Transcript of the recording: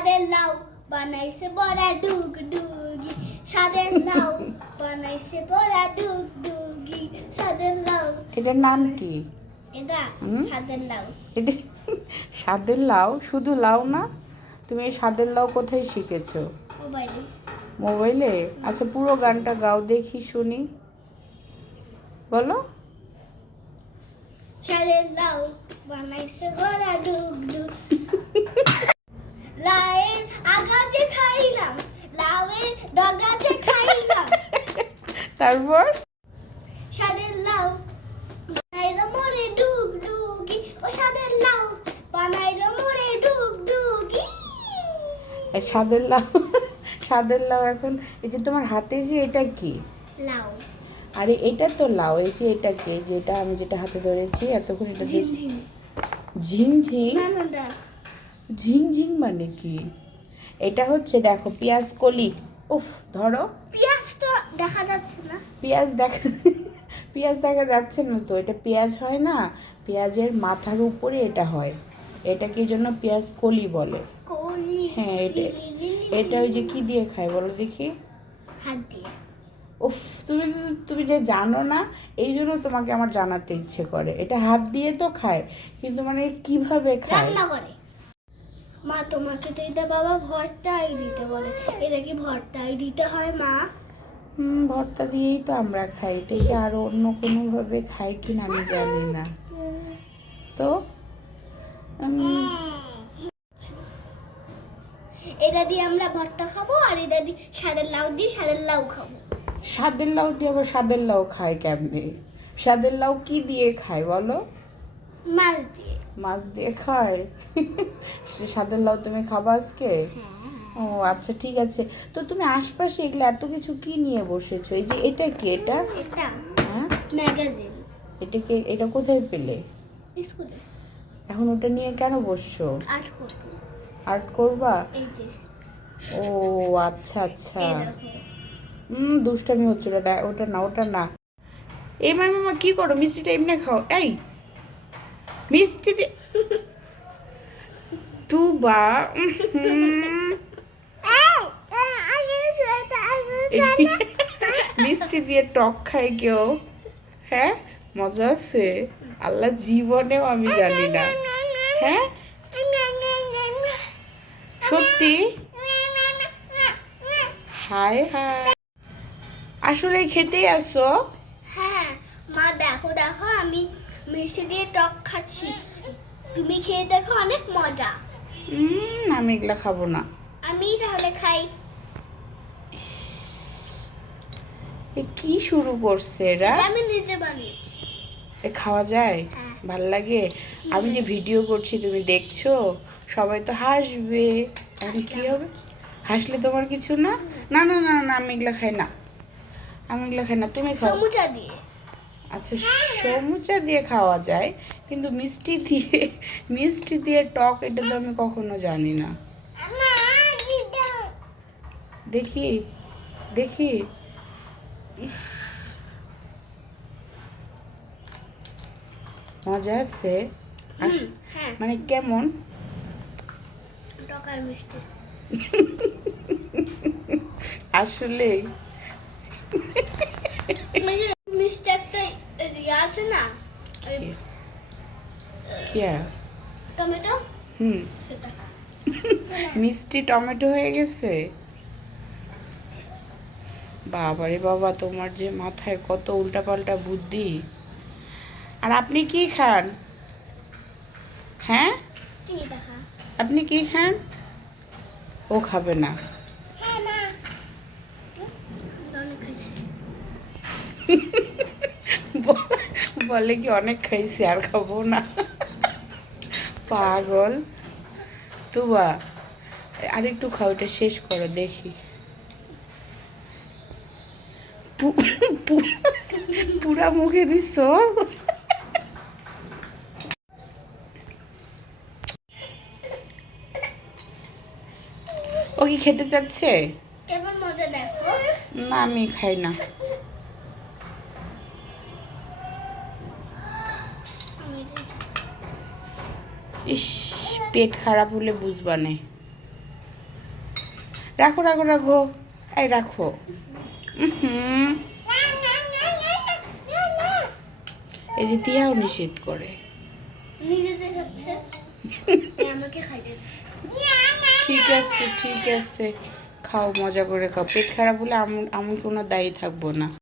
সাদের লাউ বানাইছে বড়া ডুগডুগি, সাদের লাউ বানাইছে বড়া ডুগডুগি, সাদের লাউ। এটার নাম কি? এটা সাদের লাউ। এটা স্বাদের লাউ? শুধু লাউ না, তুমি এই স্বাদের লাউ কোথায় শিখেছো? মোবাইলে। মোবাইলে? আচ্ছা পুরো গানটা গাও দেখি শুনি, বলো। সাদের লাউ বানাইছে বড়া ডুগডুগ, লাউয়ের আগাছে খাইলাম, লাউয়ের ডগাছে খাইলাম, তারপর সাদের লাউ বানাইলো মোরে ডুগডুগি, ও সাদের লাউ বানাইলো মোরে ডুগডুগি। এই স্বাদের লাউ, স্বাদের লাউ এখন এই যে তোমার হাতে যে এটা কি? লাউ। আরে এটা তো লাউ, এই যে এটা কি? যেটা আমি যেটা হাতে ধরেছি এতক্ষণ, এটা দিয়ে ঝিমঝিম। ঝিংঝিং? না না না, ঝিংঝিং মানে কি? এটা হচ্ছে দেখো পেঁয়াজ কলি। উফ, ধরো। পেঁয়াজ তো দেখা যাচ্ছে না। পেঁয়াজ দেখা, পেঁয়াজ দেখা যাচ্ছে না তো, এটা পেঁয়াজ হয় না, পেঁয়াজের মাথার উপরে এটা হয়, এটাকে এই জন্য পেঁয়াজ কলি বলে। কলি। হ্যাঁ, এটা ওই যে কি দিয়ে খায় বলো দেখি? হাত দিয়ে। উফ, তুমি যে জানো না, এই জন্য তোমাকে আমার জানাতে ইচ্ছে করে। এটা হাত দিয়ে তো খায়, কিন্তু মানে কিভাবে খায়? রান্না করে। মা তোমাকে তো এটা বাবা ভর্তাই দিতে বলে, এটা কি ভর্তাই দিতে হয় মা? ভর্তা দিয়েই তো আমরা খাই, এটাকে আরো অন্য কোনোভাবে খাই কিনা আমি জানি না তো। এটা দিয়ে আমরা ভর্তা খাবো, আর এটা দিয়ে সাদের লাউ খাবো। স্বাদের লাউ দিয়ে আবার স্বাদের লাউ খায় কেমনে? স্বাদের লাউ কি দিয়ে খায় বলো? মাছ দিয়ে। মাছ দিয়ে খায়? স্বাদের লাউ তুমি খাবা আজকে? ও আচ্ছা ঠিক আছে। তো তুমি আশপাশে এগুলো এত কিছু কি নিয়ে বসেছো? এই যে এটা কি? এটা এটা হ্যাঁ, ম্যাগাজিন। এটাকে, এটা কোথায় পেলে? স্কুলে এখন ওটা নিয়ে কেন বসছো? আর্ট করবো। আর্ট করবা? এই যে ও আচ্ছা আচ্ছা। এই দেখো। দুষ্টামি হচ্ছে, ওটা না, ওটা না। এই মামা কি করো? মিষ্টিটা এমনি খাও। এই মিষ্টি দিয়ে তুবা, মিষ্টি দিয়ে টক খায় কেউ? হ্যাঁ, মজা আছে? আল্লাহ, জীবনেও আমি জানি না। হ্যাঁ সত্যি? হায় হায়, আসলে খেতেই আসো? হ্যাঁ মা, দেখো দেখো আমি মিষ্টি দিয়ে টক খাচ্ছি, তুমি খেয়ে দেখো, অনেক মজা। আমি এগুলা খাবো না। আমি তাহলে খাই। ইস, এ কি শুরু করছে এরা? এটা আমি নিজে বানিয়েছি। এ খাওয়া যায়? হ্যাঁ। ভাল লাগে? আমি যে ভিডিও করছি তুমি দেখছো, সবাই তো হাসবে, এখন কি হবে? হাসলে তোমার কিছু না? না না না না, আমি এগুলা খাই না, আমি এগুলা খাই না, তুমি খাও। সমুচা দিয়ে। আচ্ছা, সমুচা দিয়ে খাওয়া যায়, কিন্তু মিষ্টি দিয়ে টক, এটা তো আমি কখনো জানি না। দেখি দেখি। ইস, মজা আছে? হ্যাঁ, মানে কেমন? টক আর মিষ্টি। আসলে মিষ্টি একটা ইয়ে আছে না, ওই কি? টমেটো, হুম, সেটা। মিষ্টি টমেটো হয়ে গেছে? বাবারে বাবা, তোমার যে মাথায় কত উল্টাপাল্টা বুদ্ধি। আর আপনি কি খান? হ্যাঁ, কি দেখা? আপনি কি খান? ও খাবে না। হ্যাঁ মা, অনেক খাইছি। বলে কি অনেক খাইছি আর খাবো না? পাগল। তুবা, আরেকটু খাও, এটা শেষ করো দেখি। পুরা মুখে দিছ। ও কি খেতে চাচ্ছে? কেমন মজা দেখো। না, আমি খাই না। ইস, পেট খারাপ হলে বুঝবা না। রাখো রাখো রাখো, এই রাখো। এই যে তিয়াও নিষেধ করে। নিজেতে খাচ্ছে আমাকে খাইয়ে ঠিক আছে ঠিক আছে, খাও মজা করে খাও। পেট খারাপ হলে আমি কোনো দায়ী থাকবো না।